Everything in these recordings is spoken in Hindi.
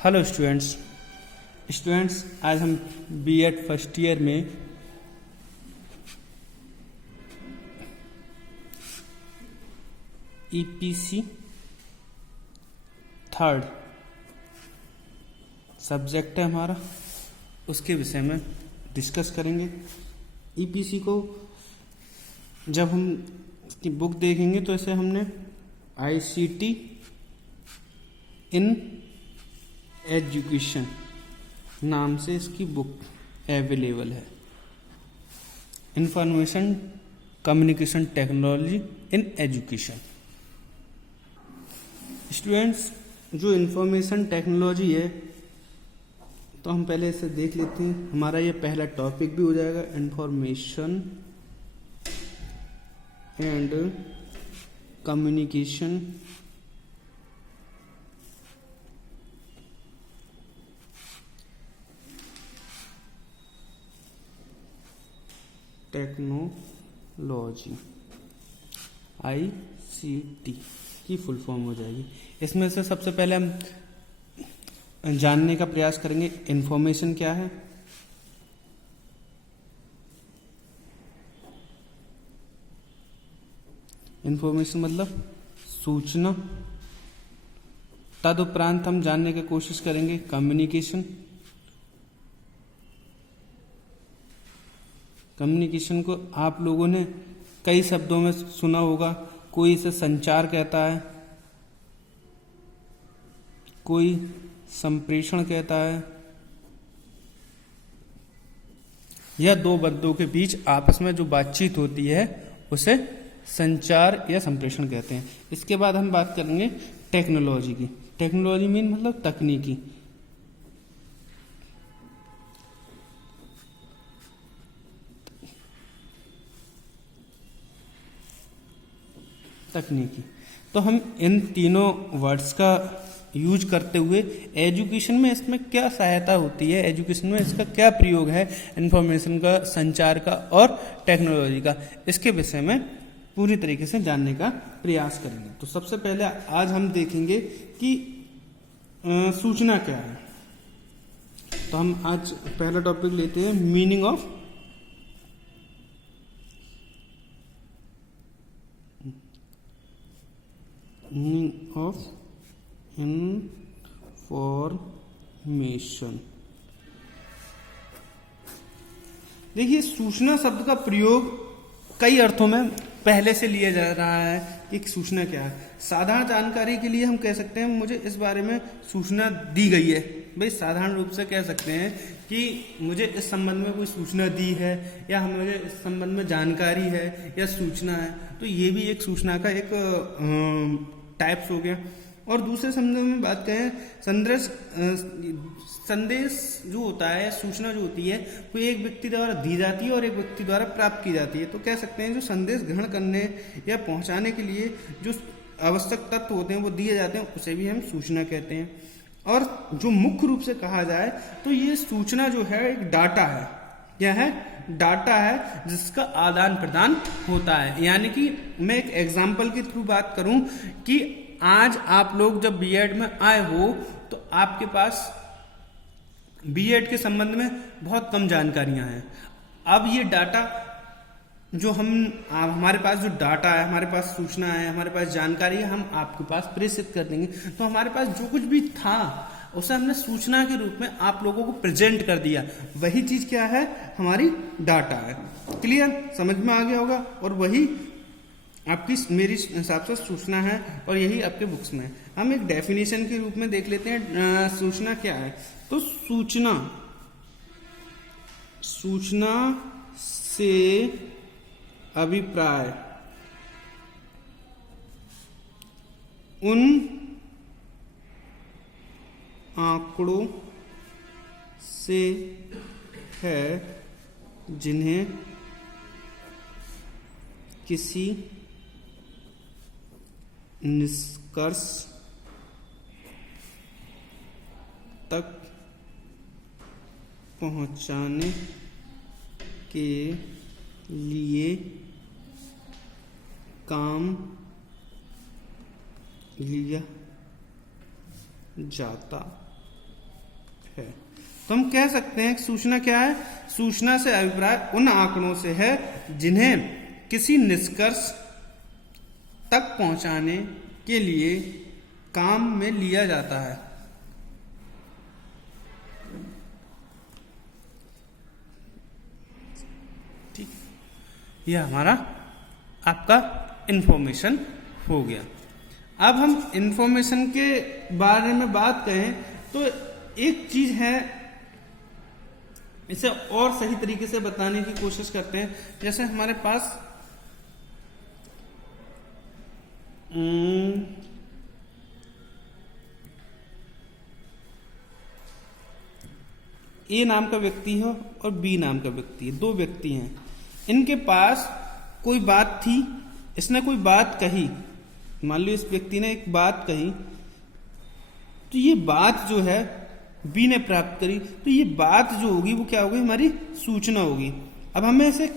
हेलो स्टूडेंट्स आज हम बीएड फर्स्ट ईयर में ईपीसी थर्ड सब्जेक्ट है हमारा, उसके विषय में डिस्कस करेंगे। ईपीसी को जब हम इसकी बुक देखेंगे तो इसे हमने आईसीटी इन एजुकेशन नाम से इसकी बुक अवेलेबल है। Information communication technology in education. Students, जो इंफॉर्मेशन टेक्नोलॉजी है तो हम पहले इसे देख लेते हैं। हमारा ये पहला टॉपिक भी हो जाएगा, information and communication technology, ICT की फुल फॉर्म हो जाएगी। इसमें से सबसे पहले हम जानने का प्रयास करेंगे इंफॉर्मेशन क्या है। इंफॉर्मेशन मतलब सूचना। तदुपरांत हम जानने की कोशिश करेंगे कम्युनिकेशन। कम्युनिकेशन को आप लोगों ने कई शब्दों में सुना होगा। कोई इसे संचार कहता है, कोई संप्रेषण कहता है, या दो बंदों के बीच आपस में जो बातचीत होती है उसे संचार या संप्रेषण कहते हैं। इसके बाद हम बात करेंगे टेक्नोलॉजी की। टेक्नोलॉजी मीन मतलब तकनीकी। तो हम इन तीनों वर्ड्स का यूज करते हुए एजुकेशन में इसमें क्या सहायता होती है, एजुकेशन में इसका क्या प्रयोग है, इंफॉर्मेशन का, संचार का और टेक्नोलॉजी का, इसके विषय में पूरी तरीके से जानने का प्रयास करेंगे। तो सबसे पहले आज हम देखेंगे कि सूचना क्या है। तो हम आज पहला टॉपिक लेते हैं, मीनिंग ऑफ इंफॉर्मेशन। देखिए, सूचना शब्द का प्रयोग कई अर्थों में पहले से लिया जा रहा है कि सूचना क्या है। साधारण जानकारी के लिए हम कह सकते हैं मुझे इस बारे में सूचना दी गई है। भाई साधारण रूप से कह सकते हैं कि मुझे इस संबंध में कोई सूचना दी है, या मुझे इस संबंध में जानकारी है या सूचना है। तो ये भी एक सूचना का एक टाइप्स हो गया। और दूसरे शब्द में बात करें, संदेश जो होता है, सूचना जो होती है, वो एक व्यक्ति द्वारा दी जाती है और एक व्यक्ति द्वारा प्राप्त की जाती है। तो कह सकते हैं जो संदेश ग्रहण करने या पहुंचाने के लिए जो आवश्यक तत्व होते हैं वो दिए जाते हैं, उसे भी हम सूचना कहते हैं। और जो मुख्य रूप से कहा जाए तो ये सूचना जो है एक डाटा है। क्या है? डाटा है जिसका आदान प्रदान होता है। यानी कि मैं एक एग्जाम्पल के थ्रू बात करूं कि आज आप लोग जब बीएड में आए हो तो आपके पास बीएड के संबंध में बहुत कम जानकारियां हैं। अब ये डाटा जो हमारे पास जो डाटा है, हमारे पास सूचना है, हमारे पास जानकारी है, हम आपके पास प्रेषित कर देंगे। तो हमारे पास जो कुछ भी था उसे हमने सूचना के रूप में आप लोगों को प्रेजेंट कर दिया। वही चीज क्या है? हमारी डाटा है। क्लियर? समझ में आ गया होगा। और वही आपकी मेरी हिसाब से सूचना है और यही आपके बुक्स में है। हम एक डेफिनेशन के रूप में देख लेते हैं सूचना क्या है। तो सूचना से अभिप्राय उन आंकड़ों से है जिन्हें किसी निष्कर्ष तक पहुंचाने के लिए काम लिया जाता है। तो हम कह सकते हैं सूचना क्या है? सूचना से अभिप्राय उन आंकड़ों से है जिन्हें किसी निष्कर्ष तक पहुंचाने के लिए काम में लिया जाता है। ठीक, यह हमारा आपका इंफॉर्मेशन हो गया। अब हम इंफॉर्मेशन के बारे में बात करें तो एक चीज है, इसे और सही तरीके से बताने की कोशिश करते हैं। जैसे हमारे पास ए नाम का व्यक्ति हो और बी नाम का व्यक्ति है, दो व्यक्ति हैं। इनके पास कोई बात थी, इसने कोई बात कही, मान लो इस व्यक्ति ने एक बात कही, तो ये बात जो है बी ने प्राप्त करी, तो ये बात जो होगी वो क्या होगी? हमारी सूचना होगी। अब हमें इसे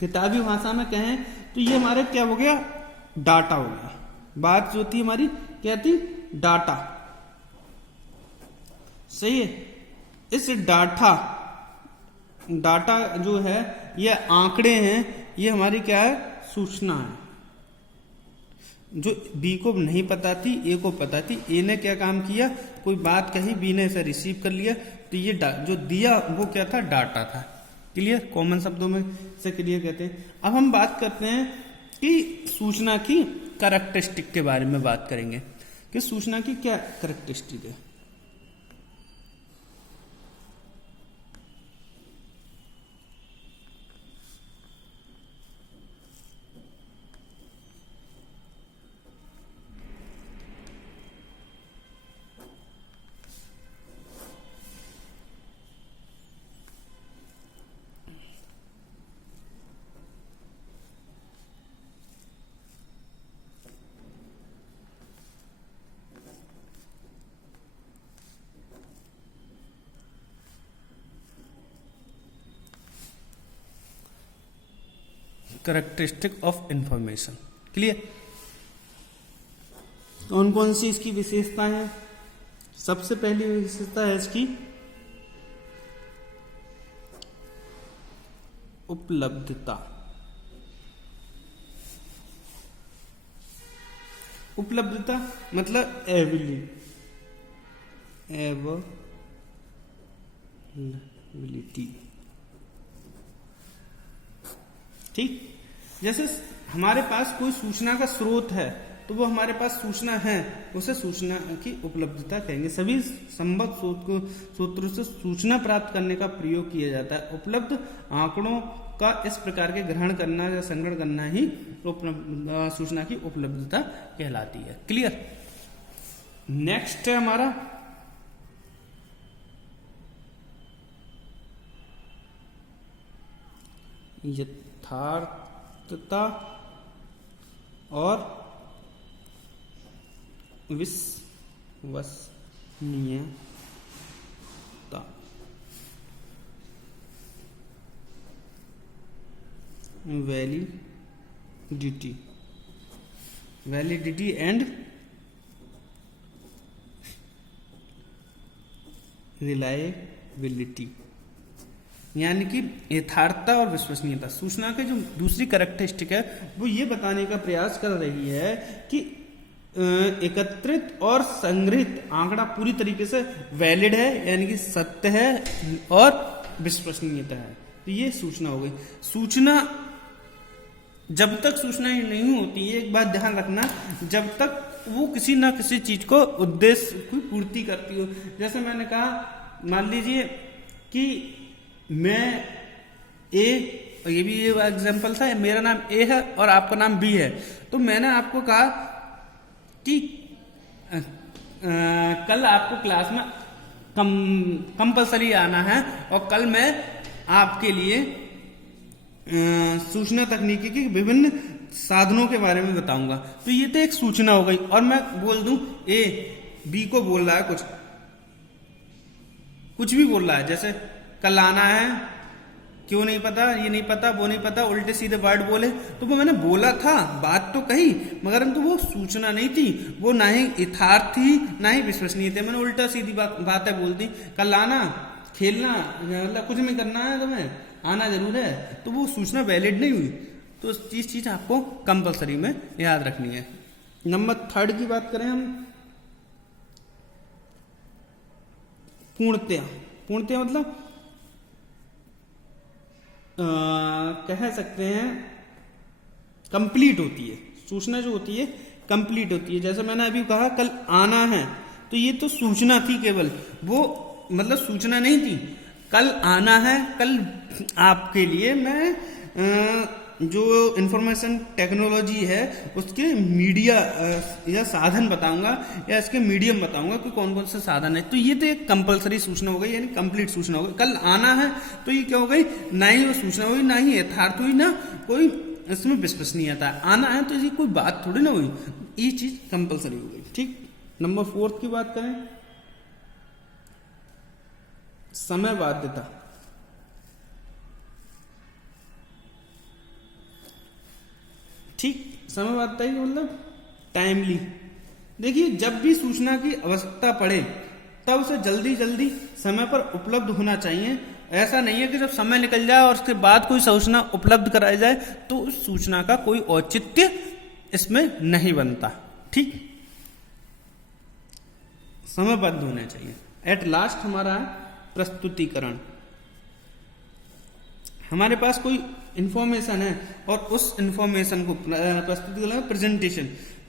किताबी भाषा में कहें तो ये हमारे क्या हो गया? डाटा हो गया। बात जो होती है हमारी क्या थी? डाटा। सही है। इस डाटा जो है, ये आंकड़े हैं, ये हमारी क्या है? सूचना है। जो बी को नहीं पता थी, ए को पता थी। ए ने क्या काम किया? कोई बात कही, बी ने इसे रिसीव कर लिया, तो ये जो दिया वो क्या था? डाटा था। क्लियर? कॉमन शब्दों में से क्लियर कहते हैं। अब हम बात करते हैं कि सूचना की कैरेक्टरिस्टिक के बारे में बात करेंगे कि सूचना की क्या कैरेक्टरिस्टिक है। Characteristic of information. क्लियर? कौन कौन सी इसकी विशेषताएं हैं? सबसे पहली विशेषता है इसकी उपलब्धता। उपलब्धता मतलब एबिलिटी। ठीक? जैसे हमारे पास कोई सूचना का स्रोत है तो वो हमारे पास सूचना है, उसे सूचना की उपलब्धता कहेंगे। सभी संभव स्रोतों से सूचना प्राप्त करने का प्रयोग किया जाता है। उपलब्ध आंकड़ों का इस प्रकार के ग्रहण करना या संग्रहण करना ही सूचना की उपलब्धता कहलाती है। क्लियर? नेक्स्ट है हमारा यथार्थता और विश्वसनीयता। वैलिडिटी एंड रिलायबिलिटी, यानी कि यथार्थता और विश्वसनीयता। सूचना के जो दूसरी कैरेक्टरिस्टिक है वो ये बताने का प्रयास कर रही है कि एकत्रित और संग्रहित आंकड़ा पूरी तरीके से वैलिड है, यानी कि सत्य है और विश्वसनीयता है। तो ये सूचना हो गई। सूचना जब तक सूचना नहीं होती है, एक बात ध्यान रखना, जब तक वो किसी ना किसी चीज को उद्देश्य की पूर्ति करती हो। जैसे मैंने कहा, मान लीजिए कि मैं ए, ये भी ये एग्जाम्पल था, मेरा नाम ए है और आपका नाम बी है, तो मैंने आपको कहा कि कल आपको क्लास में कंपलसरी आना है और कल मैं आपके लिए सूचना तकनीकी के विभिन्न साधनों के बारे में बताऊंगा। तो ये तो एक सूचना हो गई। और मैं बोल दूं ए बी को बोल रहा है कुछ भी बोल रहा है, जैसे कल आना है क्यों नहीं पता, ये नहीं पता, वो नहीं पता, उल्टे सीधे वर्ड बोले। तो वो मैंने बोला था, बात तो कही, मगर तो वो सूचना नहीं थी, वो ना ही यथार्थ थी ना ही विश्वसनीय थे। मैंने उल्टा सीधी बातें बोल दी। कल आना, खेलना, मतलब कुछ नहीं करना है तुम्हें, आना जरूर है, तो वो सूचना वैलिड नहीं हुई। तो इस चीज आपको कंपलसरी में याद रखनी है। नंबर 3 की बात करें हम, पूर्णतया। पूर्णतया मतलब कह सकते हैं कंप्लीट होती है सूचना, जो होती है कंप्लीट होती है। जैसे मैंने अभी कहा कल आना है, तो ये तो सूचना थी केवल, वो मतलब सूचना नहीं थी। कल आना है, कल आपके लिए मैं जो इंफॉर्मेशन टेक्नोलॉजी है उसके मीडिया या साधन बताऊंगा, या इसके मीडियम बताऊंगा कि कौन कौन से साधन है। तो ये तो एक कंपलसरी सूचना हो गई, यानी कंप्लीट सूचना हो गई। कल आना है तो ये क्या हो गई, ना ही वो सूचना हुई, ना ही यथार्थ हुई, ना कोई इसमें विश्वसनीयता। आना है तो ये कोई बात थोड़ी ना हुई, ये चीज कंपलसरी हो गई। ठीक। नंबर 4 की बात करें, समय बाध्यता। ठीक, समय बाध्यता ही मतलब टाइमली। देखिए, जब भी सूचना की आवश्यकता पड़े तब उसे जल्दी जल्दी समय पर उपलब्ध होना चाहिए। ऐसा नहीं है कि जब समय निकल जाए और उसके बाद कोई सूचना उपलब्ध कराई जाए तो उस सूचना का कोई औचित्य इसमें नहीं बनता। ठीक, समयबद्ध होना चाहिए। एट लास्ट हमारा प्रस्तुतिकरण। हमारे पास कोई इंफॉर्मेशन है और उस इंफॉर्मेशन को प्रस्तुतिकरण,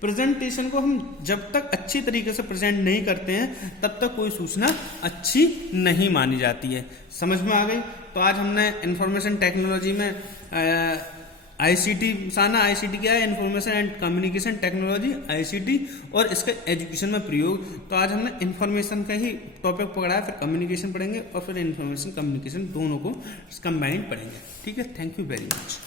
प्रेजेंटेशन को हम जब तक अच्छी तरीके से प्रेजेंट नहीं करते हैं तब तक कोई सूचना अच्छी नहीं मानी जाती है। समझ में आ गई? तो आज हमने इंफॉर्मेशन टेक्नोलॉजी में आईसीटी साना। आईसीटी क्या है? Information and communication technology, ICT, और इसके एजुकेशन में प्रयोग। तो आज हमने इंफॉर्मेशन का ही टॉपिक पकड़ा है, फिर कम्युनिकेशन पढ़ेंगे और फिर इंफॉर्मेशन कम्युनिकेशन दोनों को कंबाइंड पढ़ेंगे। ठीक है, थैंक यू वेरी मच।